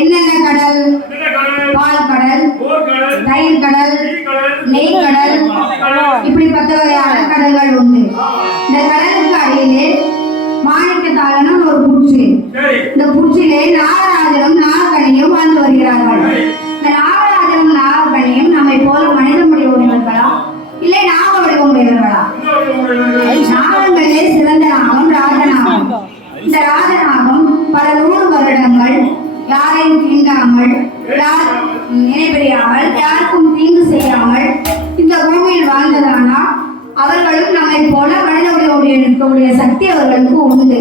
என்னென்ன கடல்? பால் கடல், தயிர் கடல், நெய் கடல், இப்படி 10 வகையான கடல்கள் உண்டு. இந்த கடலுக்கு அடியிலே மாணிக்கத்தாளனும் ஒரு புற்று. இந்த புற்றிலே நாகராஜனும் நாகக்கனியும் வாழ்ந்து வருகிறார்கள். இந்த நாகராஜனும் நாகக்கனியும் நம்மை போல மனித முடிவு உடையவர்களா, இல்லை நாக வடிவம் உடையவர்களா? நாகங்களிலே சிறந்த நாகம் ராஜநாகம். இந்த ராஜநாகம் பல 100 வருடங்கள் யாரையும் தீண்டாமல், நினைவறியாமல், யாருக்கும் தீங்கு செய்யாமல் இந்த பூமியில் வாழ்ந்ததானால் அவர்களும் நம்மை போல மனித உடைய சக்தி அவர்களுக்கு உண்டு.